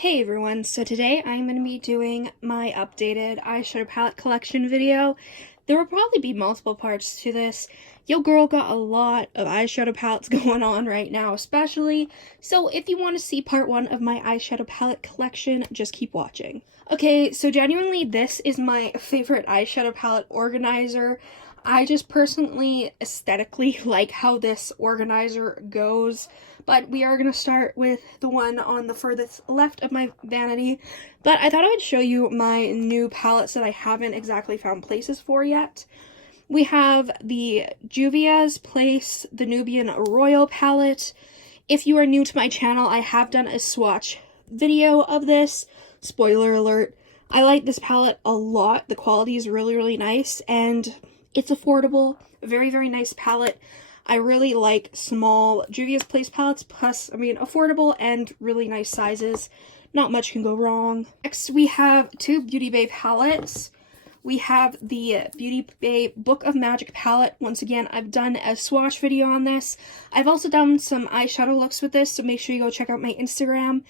Hey everyone, so today I'm going to be doing my updated eyeshadow palette collection video. There will probably be multiple parts to this. Yo girl got a lot of eyeshadow palettes going on right now especially, so if you want to see part 1 of my eyeshadow palette collection, just keep watching. Okay, so genuinely this is my favorite eyeshadow palette organizer. I just personally aesthetically like how this organizer goes, but we are going to start with the one on the furthest left of my vanity. But I thought I would show you my new palettes that I haven't exactly found places for yet. We have the Juvia's Place, the Nubian Royal palette. If you are new to my channel, I have done a swatch video of this. Spoiler alert. I like this palette a lot. The quality is really nice, and it's affordable. Very nice palette. I really like small Juvia's Place palettes, plus, affordable and really nice sizes. Not much can go wrong. Next, we have two Beautybay palettes. We have the Beautybay Book of Magic palette. Once again, I've done a swatch video on this. I've also done some eyeshadow looks with this, so make sure you go check out my Instagram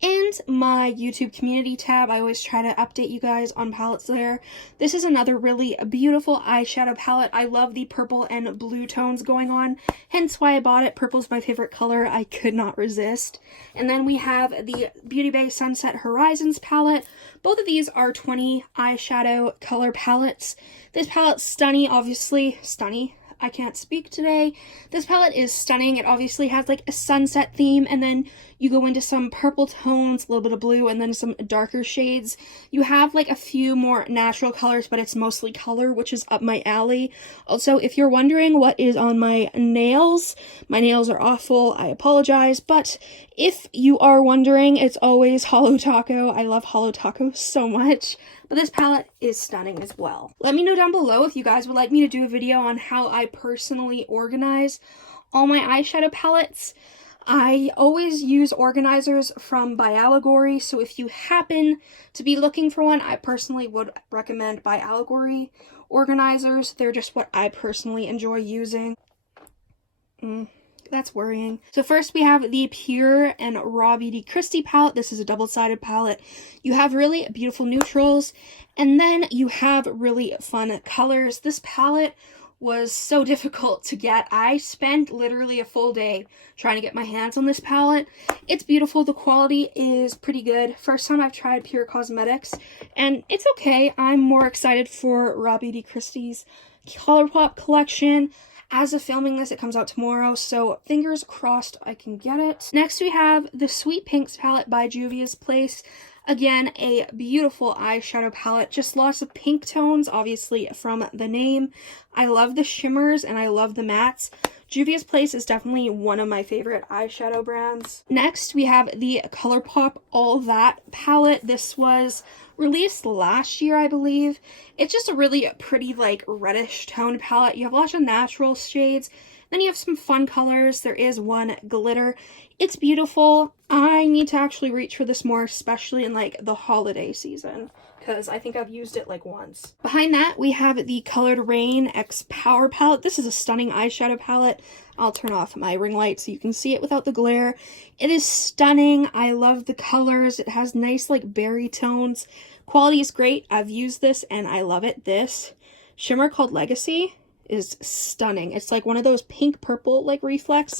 and my YouTube community tab. I always try to update you guys on palettes there. This is another really beautiful eyeshadow palette. I love the purple and blue tones going on, hence why I bought it. Purple's my favorite color. I could not resist. And then we have the Beautybay Sunset Horizons palette. Both of these are 20 eyeshadow color palettes. This palette's stunning, obviously. Stunning. I can't speak today. This palette is stunning. It obviously has like a sunset theme, and then you go into some purple tones, a little bit of blue, and then some darker shades. You have like a few more natural colors, but it's mostly color, which is up my alley. Also, if you're wondering what is on my nails are awful. I apologize, but if you are wondering, it's always Holo Taco. I love Holo Taco so much. But this palette is stunning as well. Let me know down below if you guys would like me to do a video on how I personally organize all my eyeshadow palettes. I always use organizers from By Allegory, so if you happen to be looking for one, I personally would recommend By Allegory organizers. They're just what I personally enjoy using. That's worrying. So first we have the Pure and Raw Beauty Christie palette. This is a double-sided palette. You have really beautiful neutrals, and then you have really fun colors. This palette was so difficult to get. I spent literally a full day trying to get my hands on this palette. It's beautiful. The quality is pretty good. First time I've tried Pure Cosmetics, and it's okay. I'm more excited for Raw Beauty Christie's ColourPop collection. As of filming this, it comes out tomorrow, so fingers crossed I can get it. Next, we have the Sweet Pinks palette by Juvia's Place. Again, a beautiful eyeshadow palette. Just lots of pink tones, obviously, from the name. I love the shimmers, and I love the mattes. Juvia's Place is definitely one of my favorite eyeshadow brands. Next, we have the ColourPop All That palette. This was released last year, I believe. It's just a really pretty, like, reddish toned palette. You have lots of natural shades. Then you have some fun colors. There is one glitter. It's beautiful. I need to actually reach for this more, especially in, like, the holiday season, because I think I've used it, like, once. Behind that, we have the Colored Rain X Power palette. This is a stunning eyeshadow palette. I'll turn off my ring light so you can see it without the glare. It is stunning. I love the colors. It has nice, like, berry tones. Quality is great. I've used this and I love it. This shimmer called Legacy is stunning. It's like one of those pink purple like reflex.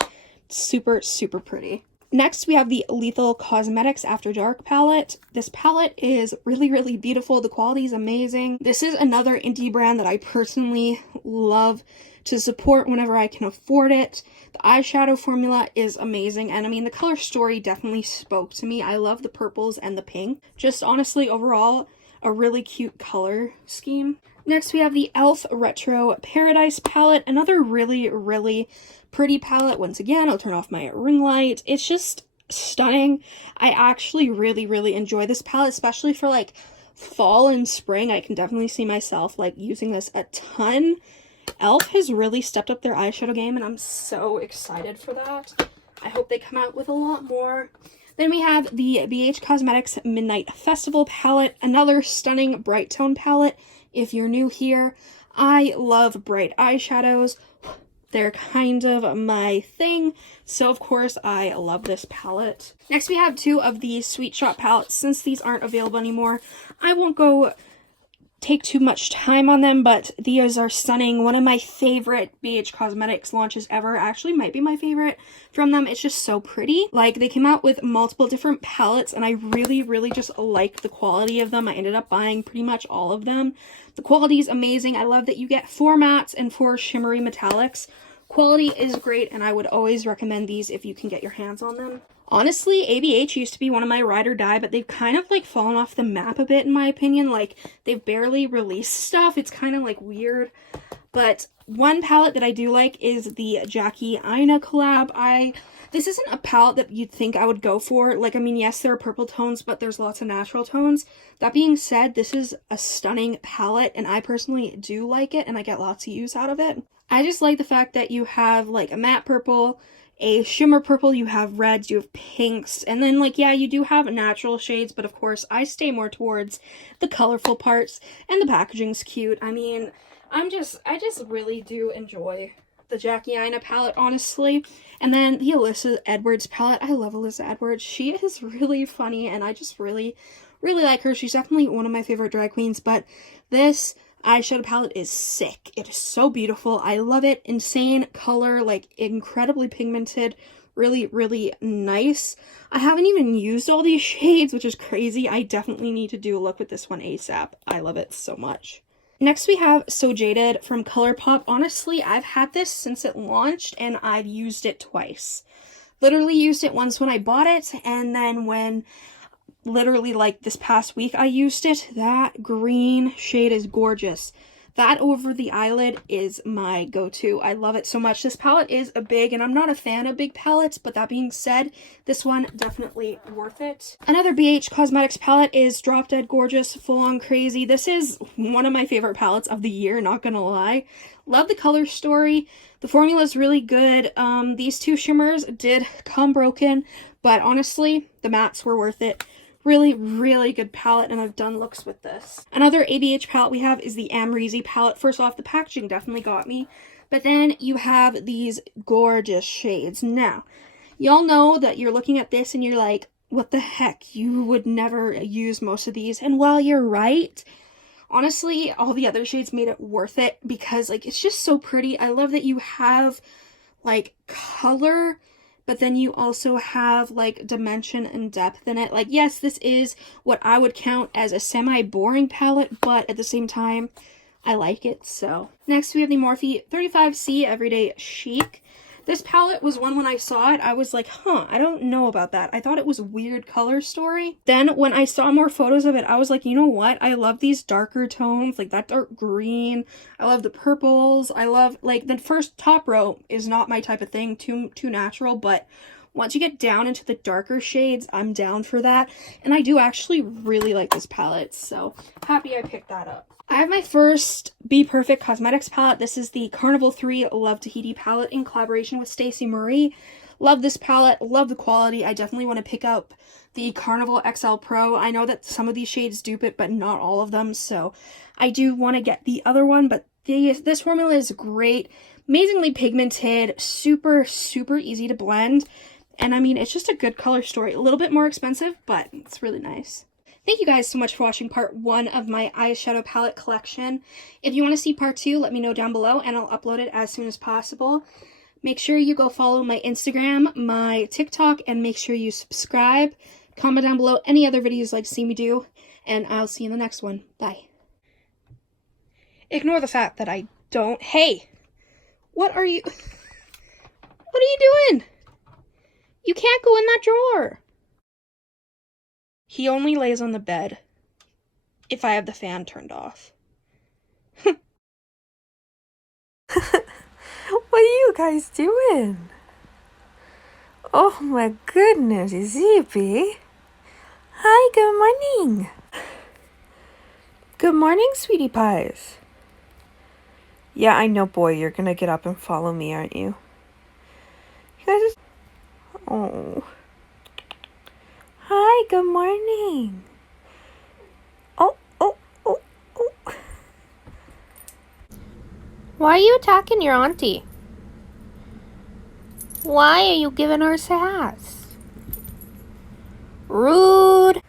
Super pretty. Next, we have the Lethal Cosmetics After Dark palette. This palette is really beautiful. The quality is amazing. This is another indie brand that I personally love to support whenever I can afford it. The eyeshadow formula is amazing, and the color story definitely spoke to me. I love the purples and the pink. Just honestly, overall, a really cute color scheme. Next, we have the e.l.f. Retro Paradise palette. Another really pretty palette. Once again, I'll turn off my ring light. It's just stunning. I actually really enjoy this palette, especially for like fall and spring. I can definitely see myself like using this a ton. e.l.f. has really stepped up their eyeshadow game, and I'm so excited for that. I hope they come out with a lot more. Then we have the ABH Cosmetics Midnight Festival palette, another stunning bright tone palette. If you're new here, I love bright eyeshadows. They're kind of my thing, so of course I love this palette. Next we have two of these Sweet Shop palettes. Since these aren't available anymore, I won't go take too much time on them, but these are stunning. One of my favorite BH Cosmetics launches ever. Actually might be my favorite from them. It's just so pretty. Like, they came out with multiple different palettes, and I really just like the quality of them. I ended up buying pretty much all of them. The quality is amazing. I love that you get 4 mattes and 4 shimmery metallics. Quality is great, and I would always recommend these if you can get your hands on them. Honestly, ABH used to be one of my ride or die, but they've kind of like fallen off the map a bit in my opinion. Like, they've barely released stuff. It's kind of like weird. But one palette that I do like is the Jackie Aina collab. This isn't a palette that you'd think I would go for. Like, I mean, yes, there are purple tones, but there's lots of natural tones. That being said, this is a stunning palette, and I personally do like it, and I get lots of use out of it. I just like the fact that you have like a matte purple, a shimmer purple, you have reds, you have pinks, and then like, yeah, you do have natural shades, but of course I stay more towards the colorful parts, and the packaging's cute. I mean, I just really do enjoy the Jackie Aina palette, honestly. And then the Alyssa Edwards palette. I love Alyssa Edwards. She is really funny, and I just really like her. She's definitely one of my favorite drag queens, but this eyeshadow palette is sick. It is so beautiful. I love it. Insane color, like incredibly pigmented, really nice. I haven't even used all these shades, which is crazy. I definitely need to do a look with this one ASAP. I love it so much. Next we have So Jaded from ColourPop. Honestly, I've had this since it launched, and I've used it twice. Literally used it once when I bought it, and then when literally like this past week I used it. That green shade is gorgeous. That over the eyelid is my go-to. I love it so much. This palette is a big, and I'm not a fan of big palettes, but that being said, this one definitely worth it. Another BH Cosmetics palette is Drop Dead Gorgeous Full On Crazy. This is one of my favorite palettes of the year, not gonna lie. Love the color story. The formula is really good. These two shimmers did come broken, but honestly, the mattes were worth it. Really good palette, and I've done looks with this. Another ABH palette we have is the Amrezy palette. First off, the packaging definitely got me, but then you have these gorgeous shades. Now, y'all know that you're looking at this and you're like, what the heck? You would never use most of these. And while you're right, honestly, all the other shades made it worth it, because like, it's just so pretty. I love that you have like color, but then you also have like dimension and depth in it. Like, yes, this is what I would count as a semi-boring palette, but at the same time, I like it. So next we have the Morphe 35C Everyday Chic. This palette was one, when I saw it, I was like, huh, I don't know about that. I thought it was a weird color story. Then when I saw more photos of it, I was like, you know what? I love these darker tones, like that dark green. I love the purples. I love, like, the first top row is not my type of thing, too natural, but once you get down into the darker shades, I'm down for that. And I do actually really like this palette, so happy I picked that up. I have my first Bperfect Cosmetics palette. This is the Carnival 3 Love Tahiti palette in collaboration with Stacey Marie. Love this palette, love the quality. I definitely want to pick up the Carnival XL Pro. I know that some of these shades dupe it, but not all of them, so I do want to get the other one, but this formula is great. Amazingly pigmented, super easy to blend, and I mean, it's just a good color story. A little bit more expensive, but it's really nice. Thank you guys so much for watching part 1 of my eyeshadow palette collection. If you want to see part 2, let me know down below, and I'll upload it as soon as possible. Make sure you go follow my Instagram, my TikTok, and make sure you subscribe. Comment down below any other videos you'd like to see me do, and I'll see you in the next one. Bye. Ignore the fact that I don't... Hey! What are you... What are you doing? You can't go in that drawer. He only lays on the bed if I have the fan turned off. What are you guys doing? Oh my goodness, Zippy. Hi, good morning. Good morning, sweetie pies. Yeah, I know, boy, you're gonna get up and follow me, aren't you? You guys are... Oh. Hi, good morning. Oh. Why are you attacking your auntie? Why are you giving her sass? Rude.